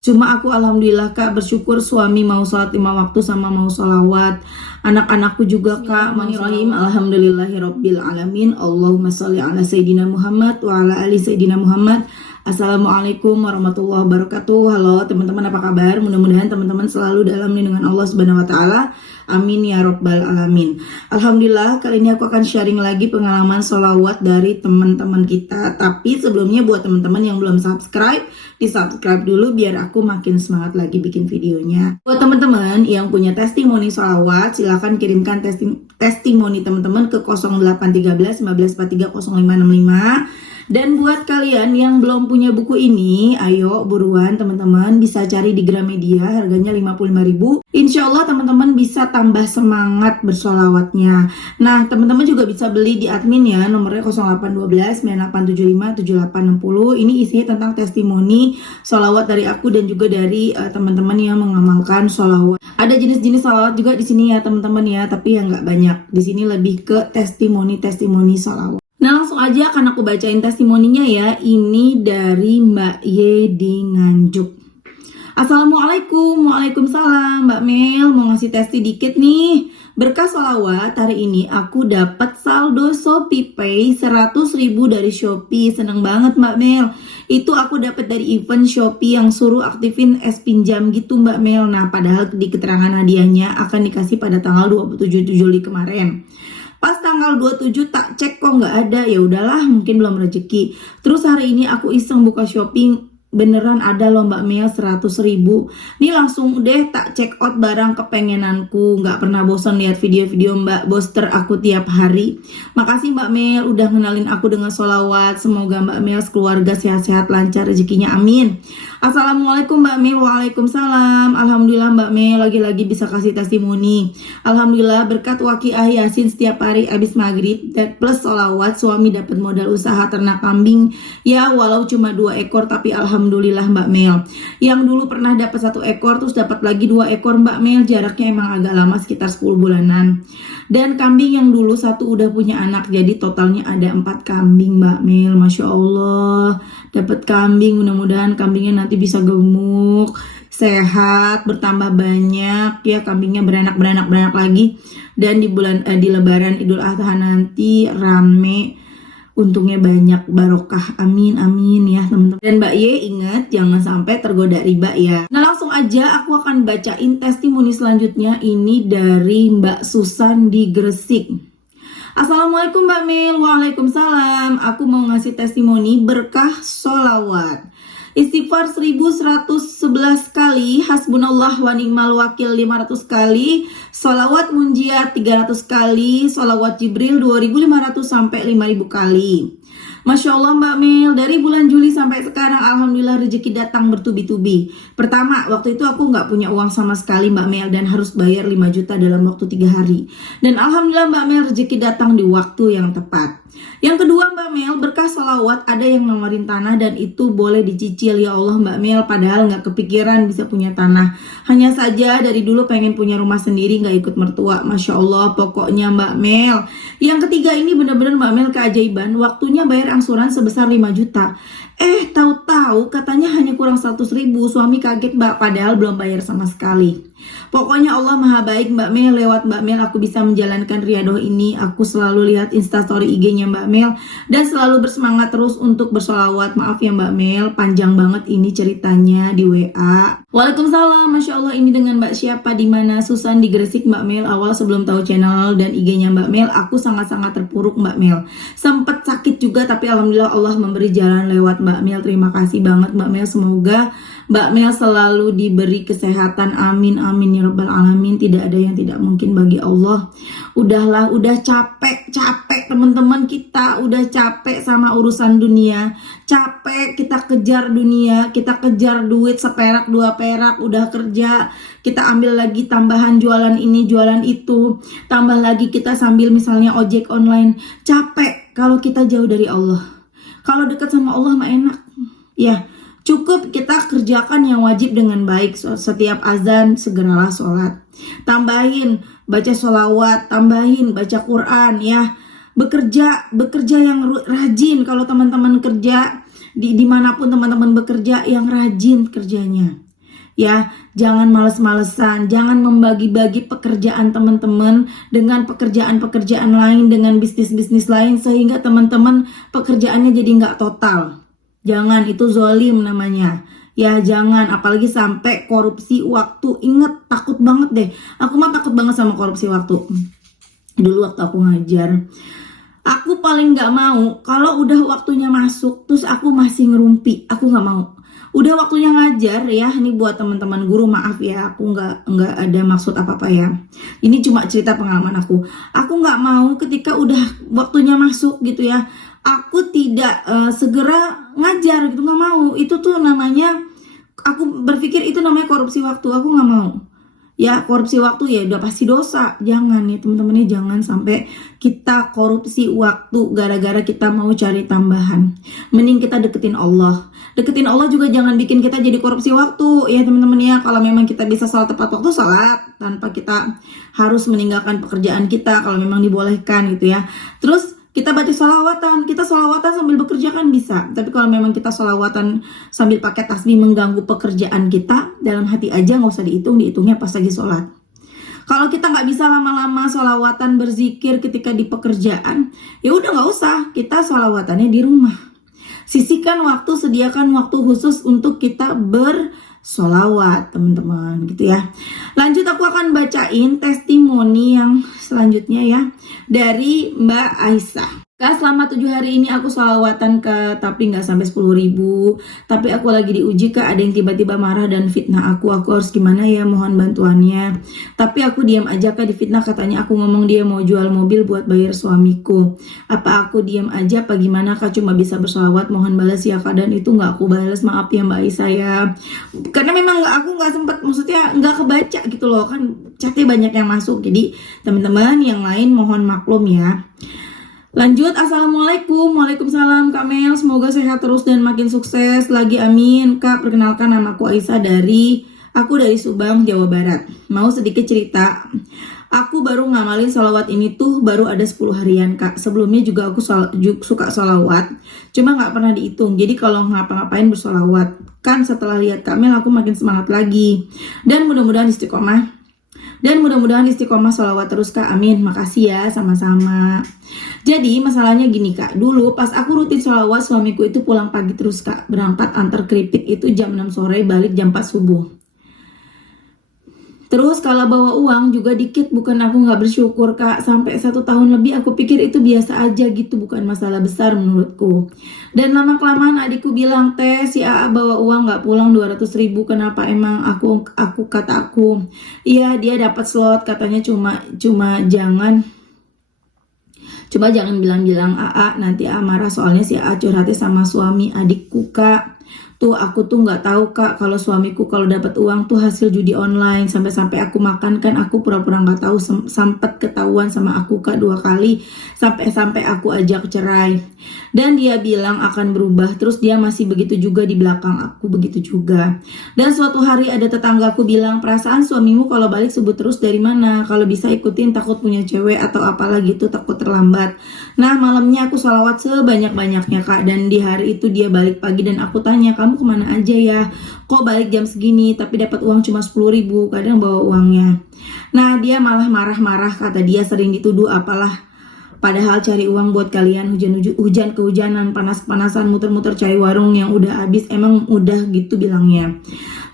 Cuma aku alhamdulillah Kak bersyukur suami mau sholat 5 waktu sama mau sholawat. Anak-anakku juga Kak mau sholat. Alhamdulillahirabbil alamin. Allahumma sholli ala Sayyidina Muhammad wa ala ali Sayyidina Muhammad. Assalamualaikum warahmatullahi wabarakatuh. Halo teman-teman, apa kabar? Mudah-mudahan teman-teman selalu dalam lindungan Allah Subhanahu wa taala. Amin ya rabbal alamin. Alhamdulillah, kali ini aku akan sharing lagi pengalaman sholawat dari teman-teman kita. Tapi sebelumnya buat teman-teman yang belum subscribe, di subscribe dulu biar aku makin semangat lagi bikin videonya. Buat teman-teman yang punya testimoni sholawat, silahkan kirimkan testimoni teman-teman ke 0813 1543 0565. Dan buat kalian yang belum punya buku ini, ayo buruan teman-teman, bisa cari di Gramedia, harganya 55.000. Insya Allah teman-teman bisa tambah semangat bersolawatnya. Nah, teman-teman juga bisa beli di admin ya, nomornya 0812 9875 7860. Ini isinya tentang testimoni solawat dari aku dan juga dari teman-teman yang mengamalkan solawat. Ada jenis-jenis solawat juga di sini ya teman-teman ya, tapi yang nggak banyak. Di sini lebih ke testimoni solawat. Nah, langsung aja akan aku bacain testimoninya ya. Ini dari Mbak Y di Nganjuk. Assalamualaikum, waalaikumsalam Mbak Mel, mau ngasih testi dikit nih. Berkah sholawat, hari ini aku dapat saldo Shopee Pay 100.000 dari Shopee. Seneng banget Mbak Mel. Itu aku dapat dari event Shopee yang suruh aktifin es pinjam gitu Mbak Mel. Nah, padahal di keterangan hadiahnya akan dikasih pada tanggal 27 Juli kemarin. Pas tanggal 27 tak cek kok nggak ada, ya udahlah mungkin belum rezeki. Terus hari ini aku iseng buka shopping, beneran ada loh Mbak Mel 100.000. Ini langsung deh tak check out barang kepengenanku. Nggak pernah bosan lihat video-video Mbak Boster aku tiap hari. Makasih Mbak Mel udah kenalin aku dengan sholawat. Semoga Mbak Mel sekeluarga sehat-sehat, lancar rezekinya, amin. Assalamualaikum Mbak Mel, waalaikumsalam. Alhamdulillah Mbak Mel lagi-lagi bisa kasih testimoni. Alhamdulillah berkat waqiah yasin setiap hari abis maghrib dan plus sholawat, suami dapat modal usaha ternak kambing. Ya walau cuma 2 ekor tapi alhamdulillah Mbak Mel. Yang dulu pernah dapat 1 ekor terus dapat lagi 2 ekor Mbak Mel. Jaraknya emang agak lama, sekitar 10 bulanan. Dan kambing yang dulu 1 udah punya anak, jadi totalnya ada 4 kambing Mbak Mel. Masya Allah, dapat kambing, mudah-mudahan kambingnya nanti bisa gemuk, sehat, bertambah banyak ya, kambingnya beranak lagi. Dan di lebaran Idul Adha nanti rame, untungnya banyak, barokah, amin amin ya teman-teman. Dan Mbak Y ingat jangan sampai tergoda riba ya. Nah, langsung aja aku akan bacain testimoni selanjutnya. Ini dari Mbak Susan di Gresik. Assalamualaikum Mbak Mel, waalaikumsalam. Aku mau ngasih testimoni berkah sholawat. Istighfar 1111 kali, hasbunallah wa ni'mal wakil 500 kali, sholawat munjiat 300 kali, sholawat Jibril 2500 sampai 5000 kali. Masya Allah Mbak Mel, dari bulan Juli sampai sekarang alhamdulillah rezeki datang bertubi-tubi. Pertama, waktu itu aku nggak punya uang sama sekali Mbak Mel dan harus bayar 5 juta dalam waktu 3 hari. Dan alhamdulillah Mbak Mel rezeki datang di waktu yang tepat. Yang kedua Mbak Mel, berkah sholawat ada yang nawarin tanah dan itu boleh dicicil ya Allah Mbak Mel, padahal nggak kepikiran bisa punya tanah. Hanya saja dari dulu pengen punya rumah sendiri, nggak ikut mertua. Masya Allah pokoknya Mbak Mel. Yang ketiga ini benar-benar Mbak Mel keajaiban, waktunya bayar angsuran sebesar 5 juta. Tahu-tahu katanya hanya kurang 100.000. Suami kaget Mbak, padahal belum bayar sama sekali. Pokoknya Allah maha baik Mbak Mel. Lewat Mbak Mel aku bisa menjalankan riadoh ini. Aku selalu lihat instastory IG-nya Mbak Mel dan selalu bersemangat terus untuk bersolawat. Maaf ya Mbak Mel, panjang banget ini ceritanya di WA. Waalaikumsalam, Masya Allah, ini dengan Mbak siapa, di mana? Susan di Gresik Mbak Mel. Awal sebelum tahu channel dan IG-nya Mbak Mel, aku sangat-sangat terpuruk Mbak Mel. Sempet sakit juga tapi alhamdulillah Allah memberi jalan lewat Mbak Mel. Terima kasih banget Mbak Mel. Semoga Mbak Mel selalu diberi kesehatan, amin amin ya rabbal alamin. Tidak ada yang tidak mungkin bagi Allah. Udahlah, udah capek teman-teman kita, udah capek sama urusan dunia. Capek kita kejar dunia, kita kejar duit seperak 2 perak, udah kerja kita ambil lagi tambahan jualan ini jualan itu, tambah lagi kita sambil misalnya ojek online. Capek kalau kita jauh dari Allah. Kalau dekat sama Allah mah enak ya. Cukup kita kerjakan yang wajib dengan baik. Setiap azan segeralah sholat. Tambahin baca sholawat, tambahin baca Quran ya. Bekerja yang rajin. Kalau teman-teman kerja dimanapun teman-teman bekerja, yang rajin kerjanya. Ya, jangan males-malesan, jangan membagi-bagi pekerjaan teman-teman dengan pekerjaan-pekerjaan lain, dengan bisnis-bisnis lain, sehingga teman-teman pekerjaannya jadi nggak total. Jangan, itu zolim namanya. Ya jangan, apalagi sampai korupsi waktu. Ingat, takut banget deh. Aku mah takut banget sama korupsi waktu. Dulu waktu aku ngajar, aku paling nggak mau kalau udah waktunya masuk terus aku masih ngerumpi. Aku nggak mau. Udah waktunya ngajar ya, ini buat teman-teman guru, maaf ya, aku nggak ada maksud apa-apa ya. Ini cuma cerita pengalaman aku. Aku nggak mau ketika udah waktunya masuk gitu ya, aku tidak segera ngajar gitu, nggak mau. Itu tuh namanya, aku berpikir itu namanya korupsi waktu. Aku nggak mau. Ya, korupsi waktu ya udah pasti dosa. Jangan ya teman-teman, jangan sampai kita korupsi waktu gara-gara kita mau cari tambahan. Mending kita deketin Allah. Deketin Allah juga jangan bikin kita jadi korupsi waktu ya teman-teman ya. Kalau memang kita bisa salat tepat waktu, salat tanpa kita harus meninggalkan pekerjaan kita kalau memang dibolehkan gitu ya. Terus kita baca sholawatan, kita sholawatan sambil bekerja kan bisa. Tapi kalau memang kita sholawatan sambil pakai tasbih mengganggu pekerjaan kita, dalam hati aja, nggak usah dihitungnya pas lagi sholat. Kalau kita nggak bisa lama-lama sholawatan berzikir ketika di pekerjaan, ya udah nggak usah, kita sholawatannya di rumah. Sisihkan waktu, sediakan waktu khusus untuk kita bersolawat teman-teman gitu ya. Lanjut, aku akan bacain testimoni yang selanjutnya ya, dari Mbak Aisyah. Kak, selama 7 hari ini aku sholawatan Kak, tapi nggak sampai 10.000. Tapi aku lagi diuji Kak, ada yang tiba-tiba marah dan fitnah aku harus gimana ya, mohon bantuannya. Tapi aku diam aja Kak, difitnah katanya aku ngomong dia mau jual mobil buat bayar suamiku. Apa aku diam aja apa gimana Kak, cuma bisa bersolawat, mohon balas ya Kak. Dan itu nggak aku balas, maaf ya Mbak Aisyah ya. Karena memang aku nggak sempet, maksudnya nggak kebaca gitu loh, kan chatnya banyak yang masuk. Jadi teman-teman yang lain mohon maklum ya. Lanjut, assalamualaikum. Waalaikumsalam Kak Mel, semoga sehat terus dan makin sukses lagi, amin. Kak, perkenalkan namaku Aisyah, aku dari Subang, Jawa Barat. Mau sedikit cerita, aku baru ngamalin sholawat ini tuh baru ada 10 harian Kak. Sebelumnya juga aku suka sholawat, cuma gak pernah dihitung. Jadi kalau ngapa-ngapain bersolawat. Kan setelah lihat Kak Mel aku makin semangat lagi. Dan mudah-mudahan istiqomah sholawat terus Kak, amin. Makasih ya, sama-sama. Jadi masalahnya gini Kak, dulu pas aku rutin sholawat, suamiku itu pulang pagi terus Kak. Berangkat antar keripik itu jam 6 sore, balik jam 4 subuh. Terus kalau bawa uang juga dikit, bukan aku gak bersyukur Kak. Sampai 1 tahun lebih aku pikir itu biasa aja gitu, bukan masalah besar menurutku. Dan lama-kelamaan adikku bilang, teh si AA bawa uang gak pulang 200.000, kenapa emang kata aku. Iya dia dapat slot katanya, cuma jangan bilang-bilang AA, nanti AA marah, soalnya si AA curhatnya sama suami adikku Kak. Tuh aku tuh nggak tahu Kak, kalau suamiku kalau dapat uang tuh hasil judi online, sampai aku makan kan, aku pura-pura nggak tahu, sempet ketahuan sama aku Kak 2 kali, sampai aku ajak cerai. Dan dia bilang akan berubah, terus dia masih begitu juga di belakang aku, begitu juga. Dan suatu hari ada tetanggaku bilang, perasaan suamimu kalau balik sebut terus dari mana, kalau bisa ikutin, takut punya cewek atau apalah gitu, takut terlambat. Nah malamnya aku sholawat sebanyak-banyaknya Kak, dan di hari itu dia balik pagi dan aku tanya, kamu kemana aja ya? Kok balik jam segini tapi dapat uang cuma 10.000, kadang bawa uangnya. Nah dia malah marah-marah, kata dia sering dituduh apalah. Padahal cari uang buat kalian, hujan kehujanan, panas-panasan, muter-muter cari warung yang udah habis, emang udah gitu bilangnya.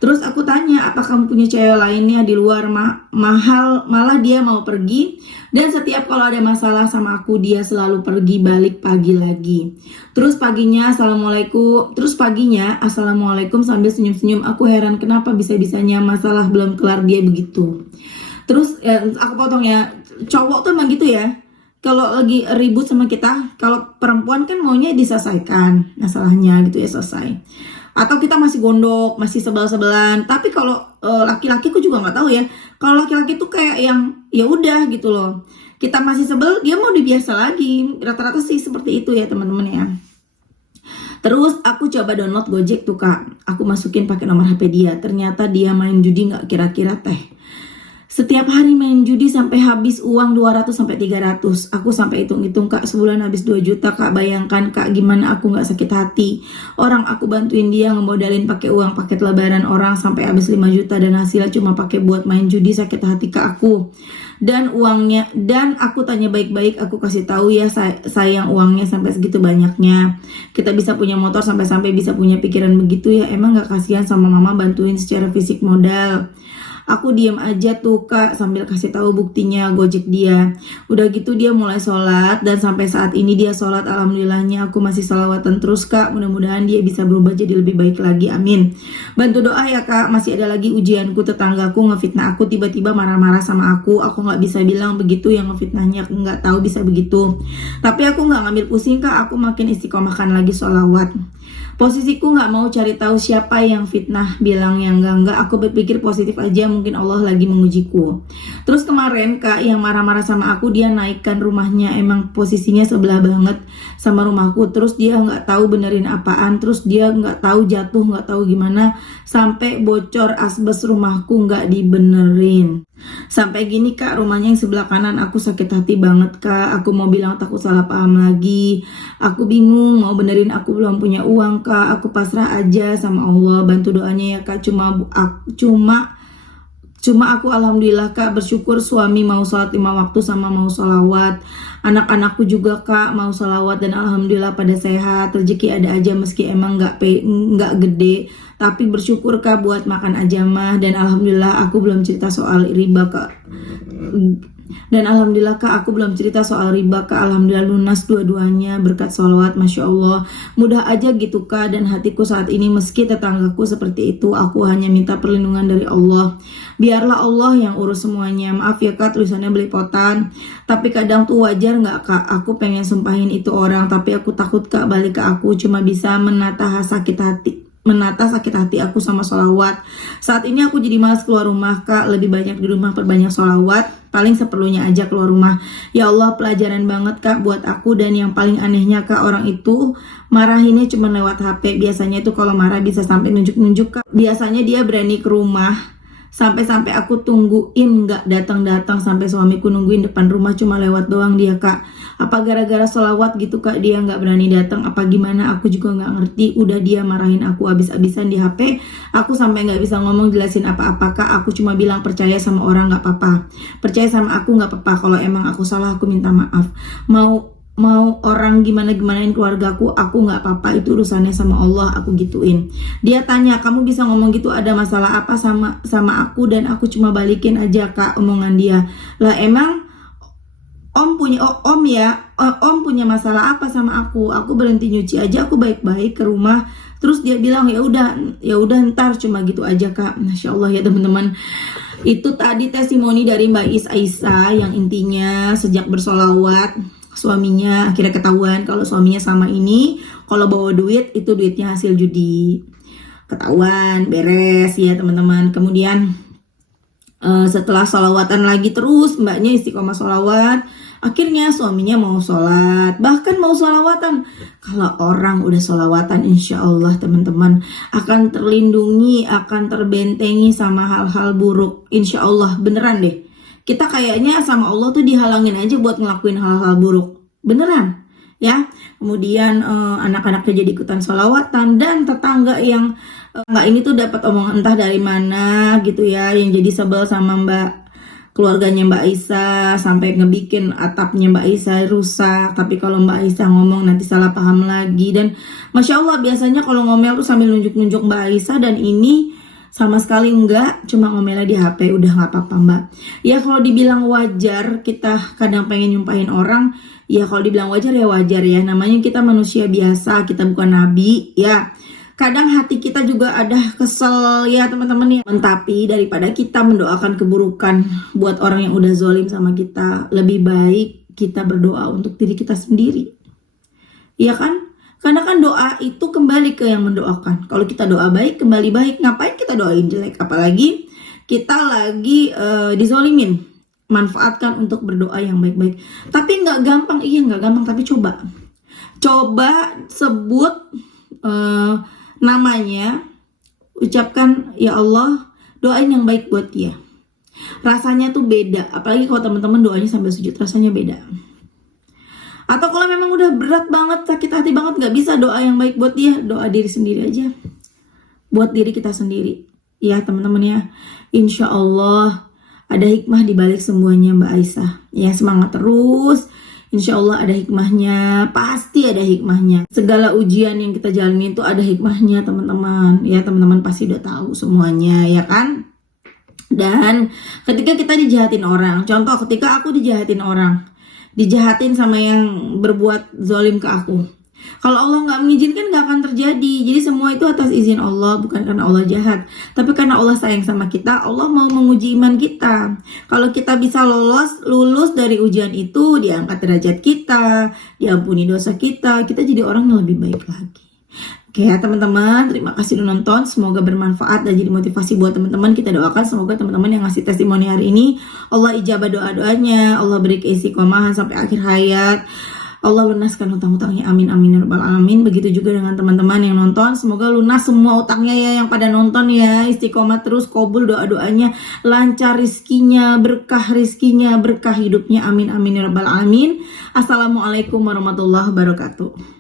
Terus aku tanya, apa kamu punya cewek lainnya di luar? Malah dia mau pergi. Dan setiap kalau ada masalah sama aku, dia selalu pergi balik pagi lagi. Terus paginya assalamualaikum sambil senyum-senyum. Aku heran kenapa bisa-bisanya masalah belum kelar dia begitu. Terus aku potong ya, cowok tuh emang gitu ya. Kalau lagi ribut sama kita, kalau perempuan kan maunya diselesaikan masalahnya gitu ya, selesai. Atau kita masih gondok, masih sebel-sebelan. Tapi kalau laki-laki aku juga nggak tahu ya. Kalau laki-laki tuh kayak yang ya udah gitu loh. Kita masih sebel, dia mau dibiasa lagi. Rata-rata sih seperti itu ya teman-teman ya. Terus aku coba download Gojek tuh Kak. Aku masukin pakai nomor HP dia. Ternyata dia main judi nggak kira-kira teh. Setiap hari main judi sampai habis uang 200 sampai 300. Aku sampai hitung-hitung kak, sebulan habis 2 juta kak. Bayangkan kak gimana aku gak sakit hati. Orang aku bantuin dia ngemodalin pakai uang paket lebaran orang sampai habis 5 juta dan hasilnya cuma pakai buat main judi. Sakit hati kak aku. Dan uangnya, dan aku tanya baik-baik, aku kasih tahu ya sayang uangnya sampai segitu banyaknya. Kita bisa punya motor sampai-sampai bisa punya pikiran begitu ya. Emang gak kasihan sama mama bantuin secara fisik modal? Aku diam aja tuh kak sambil kasih tahu buktinya gojek dia. Udah gitu dia mulai sholat dan sampai saat ini dia sholat. Alhamdulillahnya aku masih sholawatan terus kak. Mudah-mudahan dia bisa berubah jadi lebih baik lagi, amin. Bantu doa ya kak. Masih ada lagi ujianku, tetanggaku ngefitnah aku, tiba-tiba marah-marah sama aku. Aku nggak bisa bilang begitu, yang ngefitnahnya aku nggak tahu bisa begitu. Tapi aku nggak ngambil pusing kak. Aku makin istiqomahkan lagi sholawat. Posisiku nggak mau cari tahu siapa yang fitnah, bilang yang enggak. Aku berpikir positif aja, mungkin Allah lagi mengujiku. Terus kemarin kak yang marah-marah sama aku, dia naikkan rumahnya, emang posisinya sebelah banget sama rumahku. Terus dia nggak tahu benerin apaan, terus dia nggak tahu jatuh, nggak tahu gimana, sampai bocor asbes rumahku nggak dibenerin. Sampai gini kak, rumahnya yang sebelah kanan, aku sakit hati banget kak. Aku mau bilang takut salah paham lagi. Aku bingung mau benerin, aku belum punya uang kak. Aku pasrah aja sama Allah. Bantu doanya ya kak. Cuma aku alhamdulillah kak bersyukur suami mau sholat 5 waktu sama mau sholawat. Anak-anakku juga kak mau sholawat dan alhamdulillah pada sehat. Rezeki ada aja meski emang nggak gede. Tapi bersyukur kak buat makan aja mah. Dan alhamdulillah aku belum cerita soal riba kak. Dan alhamdulillah kak aku belum cerita soal riba kak. Alhamdulillah lunas dua-duanya berkat sholawat, masya Allah. Mudah aja gitu kak. Dan hatiku saat ini meski tetanggaku seperti itu, aku hanya minta perlindungan dari Allah. Biarlah Allah yang urus semuanya. Maaf ya kak tulisannya belepotan. Tapi kadang tuh wajar gak kak, aku pengen sumpahin itu orang, tapi aku takut kak balik ke aku cuma bisa menata sakit hati aku sama sholawat. Saat ini aku jadi malas keluar rumah kak. Lebih banyak di rumah, perbanyak sholawat. Paling seperlunya aja keluar rumah. Ya Allah, pelajaran banget kak buat aku. Dan yang paling anehnya kak, orang itu marahinnya cuma lewat HP. Biasanya itu kalau marah bisa sampai nunjuk-nunjuk kak. Biasanya dia berani ke rumah sampai aku tungguin nggak datang-datang, sampai suamiku nungguin depan rumah, cuma lewat doang dia kak. Apa gara-gara sholawat gitu kak dia nggak berani datang, apa gimana, aku juga nggak ngerti. Udah dia marahin aku abis-abisan di HP, aku sampai nggak bisa ngomong jelasin apa-apa kak. Aku cuma bilang percaya sama orang nggak apa-apa, percaya sama aku nggak apa-apa. Kalau emang aku salah aku minta maaf. Mau orang gimanain keluargaku, aku nggak apa-apa, itu urusannya sama Allah, aku gituin. Dia tanya, kamu bisa ngomong gitu ada masalah apa sama aku? Dan aku cuma balikin aja kak omongan dia. Lah emang om punya masalah apa sama aku? Aku berhenti nyuci aja, aku baik-baik ke rumah. Terus dia bilang ya udah ntar, cuma gitu aja kak. Masya Allah ya teman-teman. Itu tadi testimoni dari Mbak Aisyah yang intinya sejak bersolawat suaminya akhirnya ketahuan kalau suaminya sama ini, kalau bawa duit itu duitnya hasil judi, ketahuan, beres ya teman-teman. Kemudian setelah sholawatan lagi terus mbaknya istiqomah sholawat, akhirnya suaminya mau sholat, bahkan mau sholawatan. Kalau orang udah sholawatan, insya Allah teman-teman akan terlindungi, akan terbentengi sama hal-hal buruk, insya Allah. Beneran deh, kita kayaknya sama Allah tuh dihalangin aja buat ngelakuin hal-hal buruk, beneran ya. Kemudian anak-anaknya jadi ikutan sholawatan, dan tetangga yang nggak ini tuh dapat omongan entah dari mana gitu ya, yang jadi sebel sama keluarganya Mbak Aisyah, sampai ngebikin atapnya Mbak Aisyah rusak. Tapi kalau Mbak Aisyah ngomong nanti salah paham lagi. Dan masya Allah biasanya kalau ngomel tuh sambil nunjuk-nunjuk Mbak Aisyah, dan ini sama sekali enggak, cuma ngomelnya di HP, udah nggak apa-apa mbak. Ya kalau dibilang wajar, kita kadang pengen nyumpahin orang, ya kalau dibilang wajar ya wajar ya, namanya kita manusia biasa, kita bukan nabi ya. Kadang hati kita juga ada kesel ya teman-teman ya. Tapi daripada kita mendoakan keburukan buat orang yang udah zolim sama kita, lebih baik kita berdoa untuk diri kita sendiri, iya kan? Karena kan doa itu kembali ke yang mendoakan. Kalau kita doa baik, kembali baik. Ngapain kita doain jelek? Apalagi kita lagi dizolimin. Manfaatkan untuk berdoa yang baik-baik. Tapi nggak gampang, nggak gampang. Tapi coba sebut namanya, ucapkan ya Allah, doain yang baik buat dia. rasanya tuh beda. Apalagi kalau teman-teman doanya sambil sujud, rasanya beda. Atau kalau memang udah berat banget, sakit hati banget, nggak bisa doa yang baik buat dia, doa diri sendiri aja, buat diri kita sendiri. Ya teman-teman ya, insya Allah ada hikmah di balik semuanya Mbak Aisyah. Ya semangat terus, insya Allah ada hikmahnya, pasti ada hikmahnya. Segala ujian yang kita jalani itu ada hikmahnya teman-teman. Ya teman-teman pasti udah tahu semuanya ya kan. Dan ketika kita dijahatin orang, contoh ketika aku dijahatin orang, dijahatin sama yang berbuat zalim ke aku, kalau Allah nggak mengizinkan nggak akan terjadi. Jadi semua itu atas izin Allah, bukan karena Allah jahat, tapi karena Allah sayang sama kita. Allah mau menguji iman kita. Kalau kita bisa lulus dari ujian itu, diangkat derajat kita, diampuni dosa kita jadi orang yang lebih baik lagi. Oke ya teman-teman, terima kasih udah nonton. Semoga bermanfaat dan jadi motivasi buat teman-teman. Kita doakan semoga teman-teman yang ngasih testimoni hari ini, Allah ijabah doa-doanya, Allah beri keistiqomahan sampai akhir hayat, Allah lunaskan hutang-hutangnya, amin amin ya rabbal alamin. Begitu juga dengan teman-teman yang nonton, semoga lunas semua utangnya ya yang pada nonton ya. Istiqomah terus, kabul doa-doanya, lancar rizkinya, berkah hidupnya, amin amin ya rabbal alamin. Assalamualaikum warahmatullahi wabarakatuh.